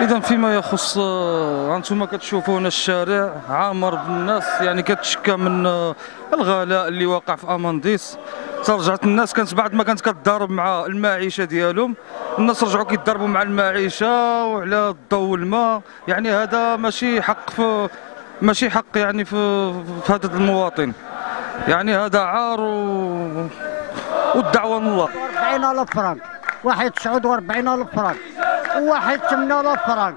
إذا فيما يخص أنتم كتشوفون الشارع عامر بالناس، يعني كتشكى من الغلاء اللي واقع في أمانديس. ترجعت الناس كانت بعد ما كانت كتضارب مع المعيشة ديالهم، الناس رجعوا كيتضربوا مع المعيشة وعلى الضوء والماء. يعني هذا ماشي حق يعني في هذا المواطن، يعني هذا عار والدعوة من الله. 40,000 فرنك، واحد 49,000 فرنك، وواحد 8,000 فرنك.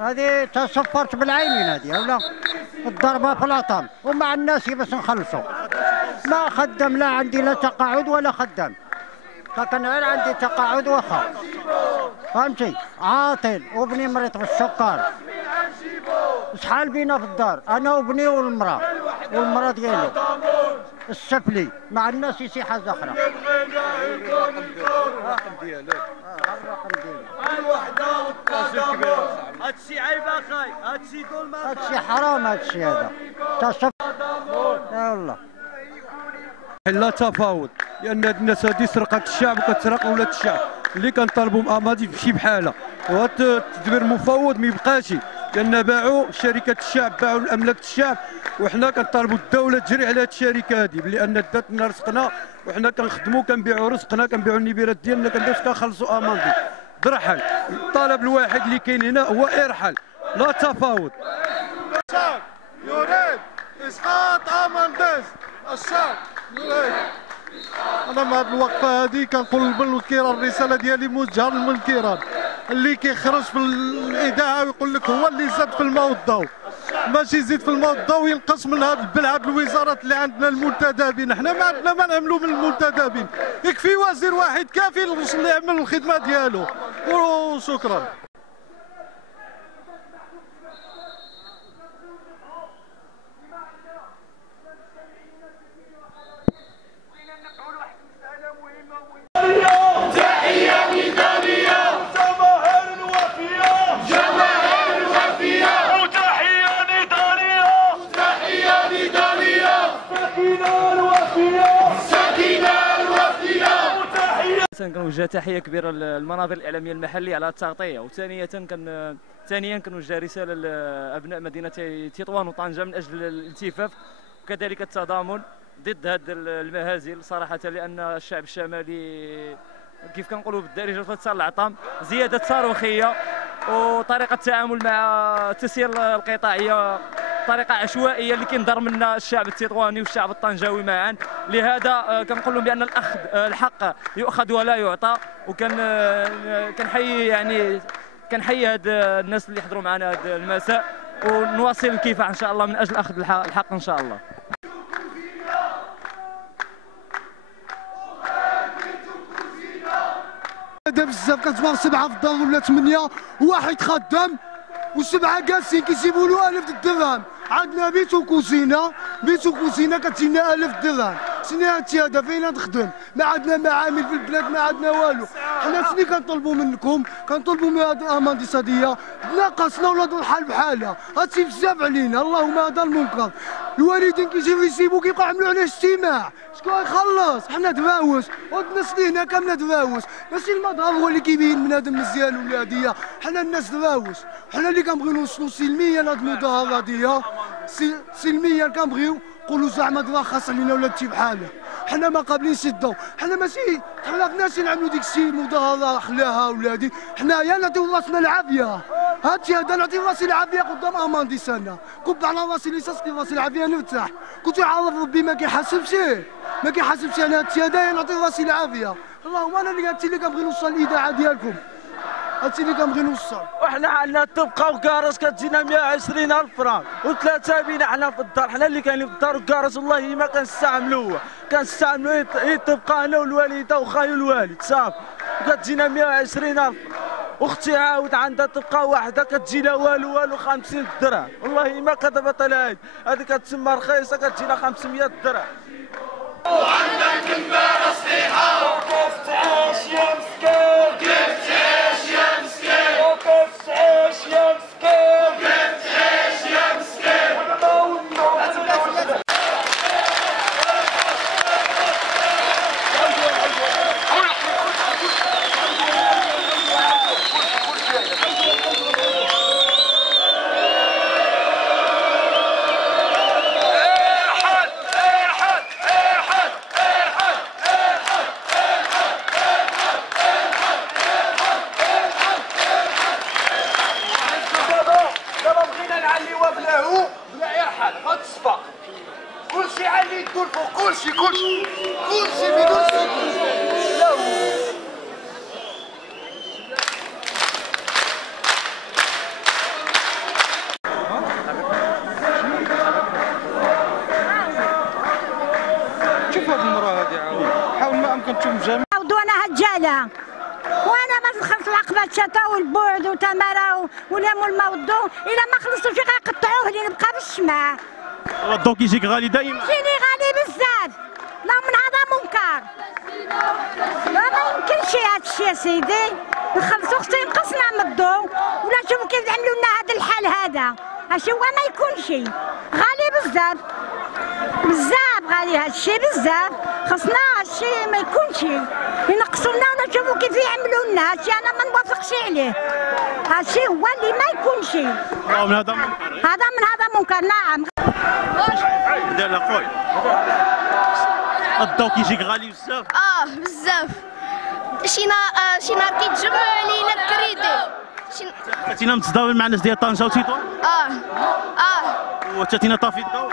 هذه تصفرت بالعينين هذه ولا الضربه في العطام، ومع الناس باش نخلصوا. ما خدام، لا عندي لا تقاعد ولا خدام، كان غير عندي تقاعد واخا، فهمتي؟ عاطل وابني مريض في السكر. شحال بينا في الدار انا وابني والمراه ديالي السفلي، مع الناس يسي حاجه اخرى. الرقم ديالك الرقم ديالي الوحده والطاقه. هادشي عيب اخاي، هادشي ظلم اخاي، هادشي حرام، هادشي هذا تصف. يا الله لا تفاوض، لان هاد الناس هادي سرقت الشعب وكتسرق ولاد الشعب. اللي كنطالبوا من امادي بشي بحالها، وهاد التدبير المفوض ما يبقاش، لان باعوا شركات الشعب، باعوا املاك الشعب. وحنا كنطالبوا الدوله تجري على هاد الشركه هادي، لان دات لنا رزقنا وحنا كنخدموا كنبيعوا رزقنا، كنبيعوا النبيرات ديالنا، كنديروش كنخلصوا اماندي. درحل الطلب الواحد اللي كاين هنا هو ارحل، لا تفاوض. الشعب يريد اسقاط امانديس، الشعب يريد. انا مع هذه الوقفه هذه كنقول بالكيران، الرساله ديالي موجهه للكيران اللي كيخرج في الاذاعه ويقول لك هو اللي زاد في الماء والضوء. ماشي يزيد في الماء والضوء وينقص من هذا البلع الوزارات اللي عندنا المنتدبين. حنا ما عندنا ما نعملوا من المنتدبين، يكفي وزير واحد كافي اللي يعمل الخدمه ديالو. وشكرا. كنوجه تحيه كبيره للمنابر الاعلاميه المحليه على التغطيه، ثانيا كنوجه رساله لابناء مدينه تطوان وطنجه من اجل الالتفاف وكذلك التضامن ضد هذه المهازل صراحه، لان الشعب الشمالي كيف كنقولوا بالدارجه فتصار العطام، زياده صاروخيه وطريقه التعامل مع التسيير القطاعيه طريقه عشوائيه اللي كينضر منها الشعب التطواني والشعب الطنجاوي معا. لهذا كنقول لهم بان الحق يؤخذ ولا يعطى. كنحيي هاد الناس اللي حضروا معنا هذا المساء، ونواصل الكفاح ان شاء الله من اجل اخذ الحق ان شاء الله. بزاف كتبغى 7 في الدار ولا 8، وواحد خدام وسبعه جالسين كيجيبوا له 1000 درهم. عندنا بيت وكوزينه كتجينا 1000 درهم. شنو هذا فين نخدم؟ ما عندنا معامل في البلاد، ما عندنا والو. حنا شنو كنطلبوا منكم؟ كنطلبوا من هاد الامانديس هاديه تناقصنا ولا الحال بحالها. هادشي بزاف علينا، اللهم هذا المنكر. الوالدين كيجيو يسيبوا كيبقاو يعملوا عليه اجتماع، شكون يخلص؟ حنا دراوش، وهاد الناس اللي هنا كامله دراوش، ماشي المظهر هو اللي كيبين بنادم مزيان ولا هاديه. حنا الناس دراوش، حنا اللي كنبغيو نوصلوا سلميا هاد المظاهره هاديه، سلميا كنبغيو نقولوا زعما ترخص علينا ولا تجي بحالها. حنا ما قابلينش الضوء، حنا ماشي تحرفناش نعملوا ديك الشيء مظاهره خلاها ولا هادي. حنايا نعطيو راسنا العافيه، هادشي هذا نعطي راسي العافيه قدام امانديس. انا كب على راسي ليساس في راسي العافيه نرتاح. كنت عارف ربي ما كيحاسبش على هادشي هذايا، نعطي راسي العافيه. اللهم انا اللي هادشي اللي كنبغي نوصل الاذاعه ديالكم، هادشي اللي كنبغي نوصل. وحنا عندنا تبقى وكارس كتجينا 120,000 فرانك، وثلاثه بينا حنا في الدار. حنا اللي كاينين في الدار وكارس والله ما كنستعملوه، كنستعملوا تبقى انا والوالده وخاي والوالد صافي، وكتجينا 120,000. اختي عاود عندها تبقى واحده كتجي لها والو 50 درهم، والله ما كذبت على هذه كتسمى رخيصه كتجينا 500 درهم. وعندك المال صحيحه وكيف تعيش يا مسكين، كيف تعيش يا مسكين، وكيف تعيش يا مسكين، وكيف تعيش يا مسكين. الشريعه اللي تقول فوق كلشي بدون سكوت. شوف هذه المراه هذه عاود حاول ما امكن تشوف جميع عاودونا هالجاله وانا ما دخلت العقبه شتا والبعد وتماره ولاموا الماء والضو الا ما خلصوش غيقطعوه لي نبقى بالشمع. الضو كيجيك غالي دايما؟ يجيني غالي بزاف. لا من هذا منكر. ما يمكنش هذا الشيء يا سيدي نخلصوا خصو ينقصنا من الضو ولا نشوفوا كيف يعملوا لنا هذا الحال هذا. اش هو ما يكونش غالي بزاف غالي هذا الشيء بزاف. خصنا هادشي ما يكونش ينقصوا لنا ولا نشوفوا كيف يعملوا لنا. هادشي انا ما نوافقش عليه. هادشي هو اللي ما يكونش. هذا من هذا منكر. نعم. دير اخويا الضو كيجيك غالي بزاف؟ بزاف. شي نهار كيتجمع علينا الكريدي. تاتينا متداول مع الناس ديال طنجة وتطوان؟ وتاتينا طافي الضو؟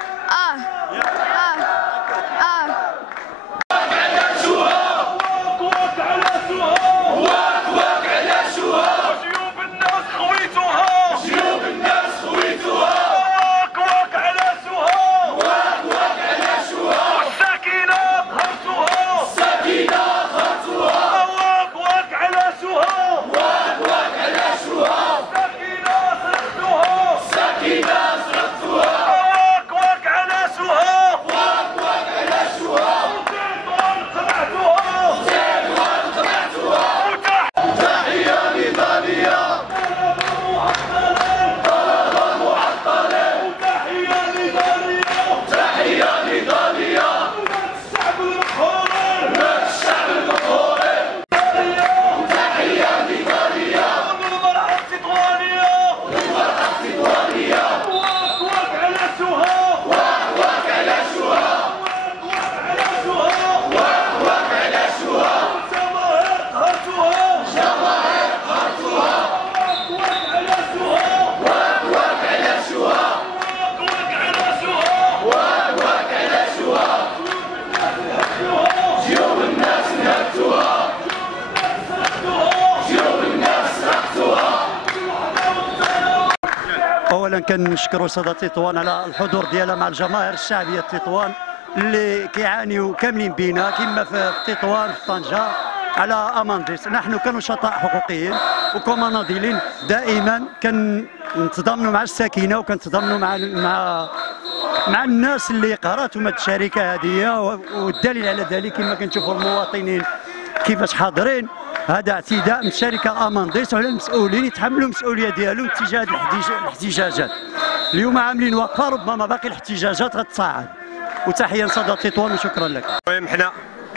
اولا كنشكروا ساده تطوان على الحضور ديالها مع الجماهير الشعبيه تطوان اللي كيعانيوا كاملين بينا كما في تطوان في طنجه على امانديس. نحن كنشطاء حقوقيين وكمناضلين دائما كنتضامنوا مع الساكنه وكنتضامنوا مع الناس اللي قهرتهم هذه الشركه هذه. والدليل على ذلك كما كنشوفوا المواطنين كيفاش حاضرين. هذا اعتداء من الشركه امانديس وعلى المسؤولين يتحملوا المسؤوليه ديالهم تجاه الاحتجاجات. اليوم عاملين وقفه ربما باقي الاحتجاجات غتصاعد. وتحيه لساده تطوان وشكرا لك. المهم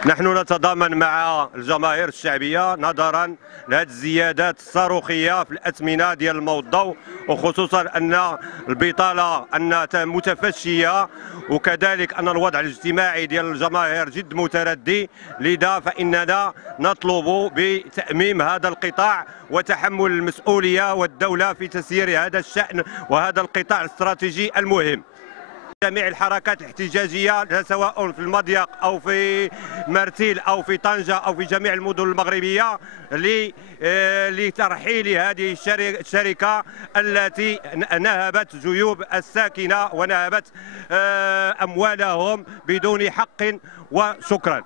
نحن نتضامن مع الجماهير الشعبيه نظرا لهذه الزيادات الصاروخيه في الاثمنه ديال الماء والضوء، وخصوصا ان البطاله متفشيه وكذلك ان الوضع الاجتماعي ديال الجماهير جد متردي. لذا فاننا نطلب بتاميم هذا القطاع وتحمل المسؤوليه والدوله في تسيير هذا الشان وهذا القطاع الاستراتيجي المهم. جميع الحركات الاحتجاجيه سواء في المضيق او في مرتيل او في طنجه او في جميع المدن المغربيه لترحيل هذه الشركه التي نهبت جيوب الساكنه ونهبت اموالهم بدون حق. وشكرا.